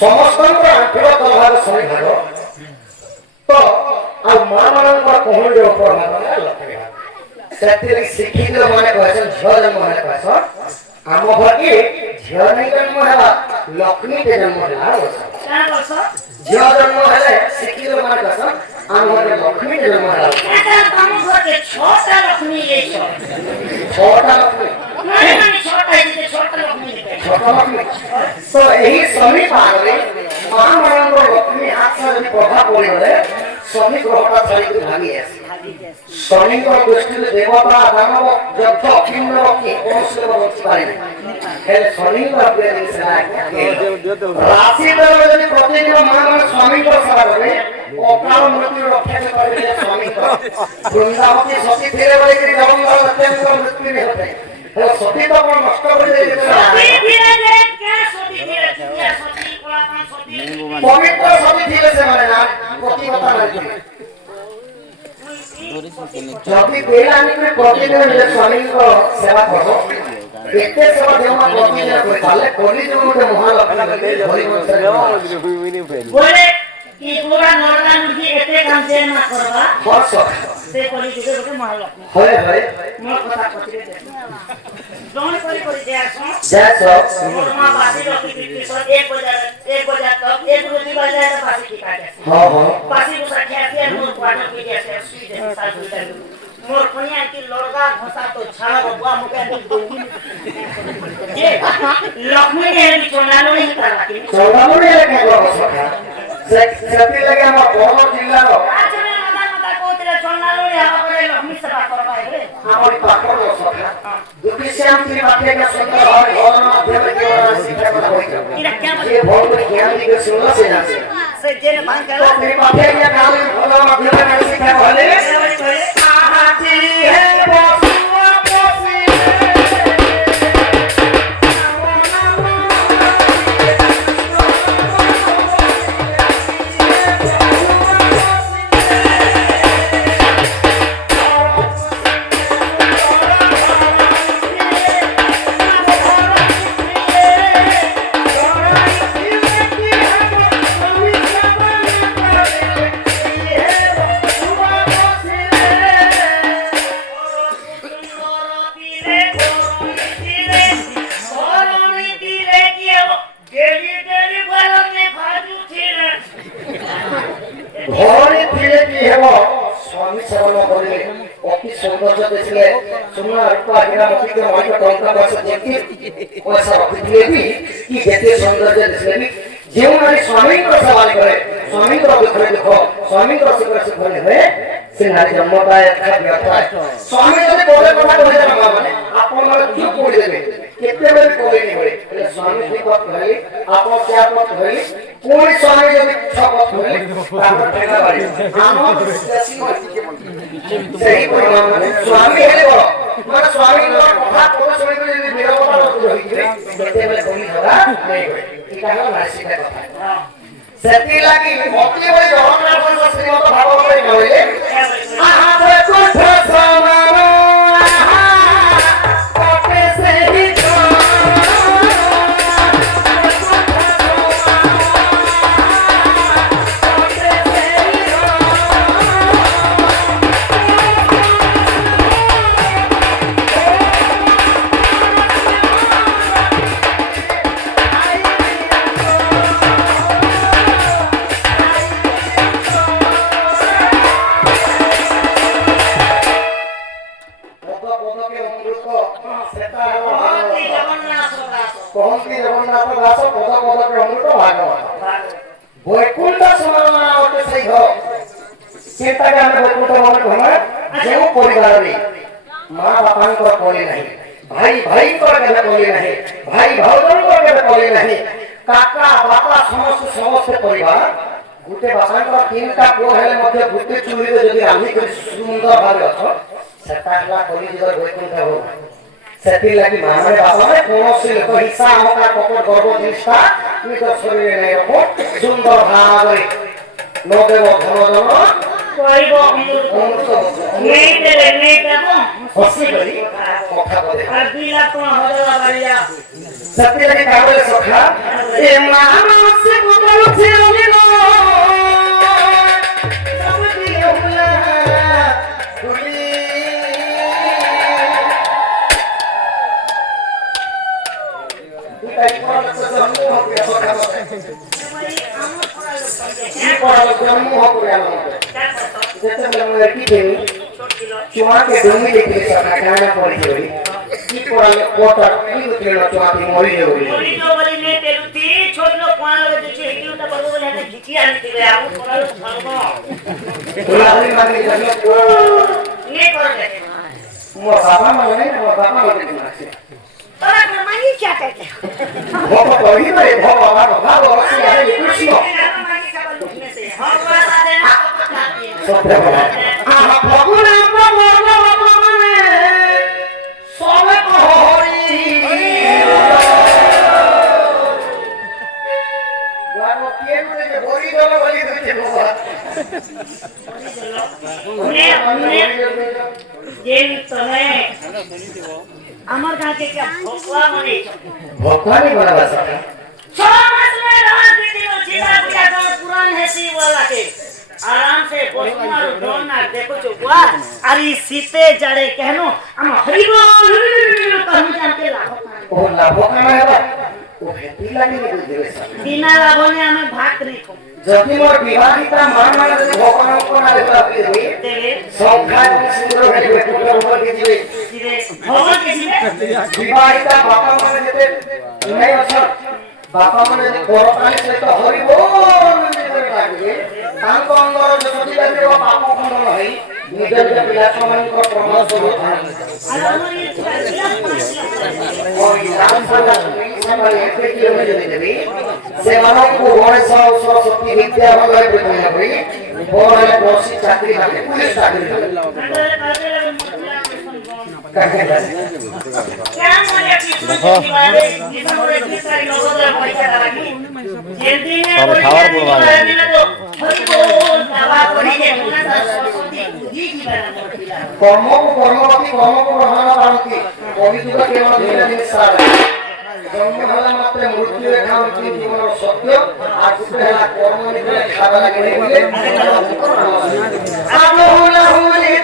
ସମସ୍ତଙ୍କର ଆଣ୍ଠୁର ତଳଭାଗ ଶନି ଭାଗ ତ ଆଉ ମା ମାନଙ୍କର କହୁଣି ଉପର ଭାଗ ଲକ୍ଷ୍ମୀ ଭାଗ ସେଥିରେ ଶିକ୍ଷିତ ମାନେ କହିଛନ୍ ଝିଅ ଜନ୍ମ ହେଲେ କହିଛନ୍ ଆମ ଘରକେ ଝିଅ ନେଇ ଜନ୍ମ ହେଲା ଲକ୍ଷ୍ମୀ କେ ଜନ୍ମ ହେଲା ଝିଅ ଜନ୍ମ ହେଲେ ଶିକ୍ଷିତ ମାନେ କହିଛନ୍ ଆମ ଘରେ ଲକ୍ଷ୍ମୀ କେ ଜନ୍ମ ହେଲା ଛଅଟା ଲକ୍ଷ୍ମୀ तो यही शनि पागले महामानव लक्ष्मी हाथ से प्रभाव पड़े शनि ग्रहटा छाड़ी भागी आसी शनि दृष्टि देवता दानव यक्ष किन्नर के कौन से बची पारे हे शनि राशि दल यदि प्रतिदिन महामान स्वामी को सेवा करे अकाल मृत्यु रक्षा करे स्वामी को वृंदावती सती फेरे वाले की जन्म अत्यंत मृत्यु नहीं होते सती तो अपन नष्ट कर दे सती धीरे धीरे क्या सती धीरे क्या सती कोलापन सती पवित्र सती धीरे से माने ना पति बता नहीं जबकि बेलानी में प्रतिदिन मेरे स्वामी को सेवा करो देखते सेवा देवा प्रतिदिन कोई पाले कोली जो मुझे महालक्ष्मी बोले कि पूरा नरकान की एते काम से ना करबा बस से कोली जो के महालक्ष्मी होय होय मोर कथा पत्रे दे दोन कोरी दे आसो जैसो मोर मां बासी रखी थी सर 1 बजे तक एक रोटी बजे तो बासी की काटे हां हां बासी को सखिया के मोर क्वार्टर पे जैसे सुई दे साथ मोर कन्या की लड़का घसा तो छाड़ा बबुआ मुके दूंगी ये लक्ष्मी ने चोनालो नहीं करा के चोनालो नहीं लगे सखा सेती लगे हम कोनो जिल्ला रो आज में मता कोतरे चोनालो रे हमरे लक्ष्मी सेवा करबाय रे हमर पाखर सखा दुखी श्याम श्री माथे के सुंदर और घर माध्यम के शिक्षा करा होई ये बहुत ज्ञान दी के सुनो से ना से जेने भान के श्री माथे के नाम भोला माध्यम में शिक्षा भले आहाती है बसुआ बसी स्वामी को सवाल करे स्वामी को दुख देखो स्वामी को सुख सुख हुए सिंहारी जन्मता है स्वामी यदि बोले कथा कहे ना माने आपन माने चुप पड़ी देबे केते बेर कोले नहीं होले स्वामी की बात कहली आपन क्या बात कहली कोई स्वामी यदि सब बात कहली ताको ठेका बारी आनो देसी मति के सही परिमाण में स्वामी हेले बोलो माने स्वामी को कथा कोन समय को यदि निरवता होई केते बेर कोली होगा नहीं होय इकानो नासिक कथा सेती लागी भक्ति बड़ी जगन्नाथ श्रीमत भागवत में कहले आहा रे कुठ समारो आहा कोटे से ही जगन्नाथ दास पद पद के अमृत भागवत वैकुंठ समारोह होते सही हो चिंता के हम वैकुंठ मन घुमा जो परिवार रे मां बापन को कोली नहीं भाई भाई को के कोली नहीं भाई भाउजन को के कोली नहीं काका बापा समस्त परिवार गुटे बासान को तीनटा को हेले मध्ये गुटे चूड़ी को जदी रांधी कर सुंदर भाबे अछो सेटा हला कोली जगर वैकुंठ हो सेती लागी माने बाबा में कोनोसी लोक हिस्सा होका कपड़ गर्भ निष्ठा निज शरीर ने रखो सुंदर भावे न देव धन जन କହିବ ନେଇ ଦେବେ ନେଇ ଦେବ ହସି କରି କଥା କରେ আর 2 লাখ টাকা হজলা বাড়িয়া সত্যি কাবলে সখা এ মানসে গোবল ছেলিল সবতি ওলা গুলি এই পড়ালো জন্ম হবে সখা এই পড়ালো জন্ম হবে আমাদের যেতে কি দেই চুমাকে ডুমি দেখে সখা কানা পড়ি হই কি পড়ালো কোটা কি উঠলো চুমাকে মরি বলি নে তেলুতি ছোট লোক কোন লোক দেখি হেটিউটা বলবো বলে হাতে ঘিচি আনি দিবে আমি পড়ালো ধর্ম তোলালি মানে জানো নে করে দেখে মো বাবা মানে মো বাবা মানে আছে তোরা কোন মানি চাটাতে বাবা কই রে বাবা বাবা বাবা কি আছে কৃষ্ণ সত্যি বাবা আহা ভগবান বাবা মানে সবে কহরি বাবা কে রে ভরি গল বলি দিতে বাবা আমার কাছে কি ভোকলা মানে ভগবানই বলা সকা 6 মাস में रात बीती हो जीना बुढ़िया का पुरान है सी वाला के आराम से बसुमार डोना देखो जो बुआ अरे सीते जड़े कहनो हम हरिबो कहूं जानते लाभो ओ लाभो काना है ओ हेती लागी नि देवे बिना लाभो ने हमें भाग नहीं खो যদি মোর বিবাহিতা মা মানে যদি ভগবান কোনা দেবা দিবি देवे সংখ্যা সুন্দর হয়ে বেটুটা উপর কে দিবি जीवे भगवान के जीवे বিবাহিতা বাবা মানে যেতে নাই অছন বাবা মানে যদি করকালি সহিত হরি বল করে ডাকবে তাঙ্ক অঙ্গর যদি লাগবে পাপ খণ্ডন হই নিজ নিজ পিলা সমানଙ୍କର প্রমাণ স্বরূপ और हमारी ওই রামসভা ସେମାନେ ଏତେ କିଲୋମିଟର ଦେବି ସେମାନଙ୍କୁ ଗଣେଶ ସରସ୍ୱତୀ ବିଦ୍ୟା ଭଲରେ ପ୍ରେରଣା କରି ବଡ଼ ହେଲେ ବସି ଚାକିରି କଲେ ପୁଲିସ ଚାକିରି କଲେ क्या माने की सुनती बारे जीवन में इतनी सारी लोगों ने पैसा लगी जल्दी में कोई बारे में तो हरि बोल दवा पड़ी के ना सरस्वती बुद्धि की बना কর্মকু কর্মবতী কর্মকু গ্রহণ পারতি কবিযুগ কেবল দিন দিন সারা জন্ম হলা মাত্র মৃত্যু রেখা হচ্ছে জীবনের সত্য আর দুটো হেলা কর্ম নিয়ে খাওয়া লাগে বলে আবহুলা হুলি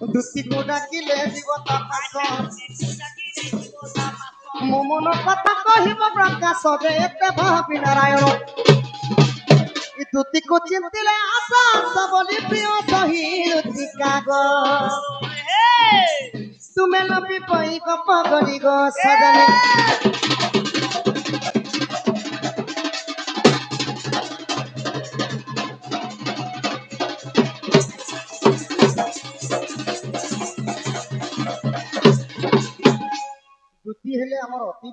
দুতিকো ডাকিলে দিব তাপাস মোমন কথা কহিব প্রকাশ যে এতে ভাবি নারায়ণ ଦୁତିକୁ ଚିନ୍ତିଲେ ଆସ ବୋଲି ପ୍ରିୟ ସହି କାଗ ତୁମେ ଲବି ପଇ ଗପ ଗରି ଗো ସଜনী ଦୁତି ହେଲେ ଆମର ଅତି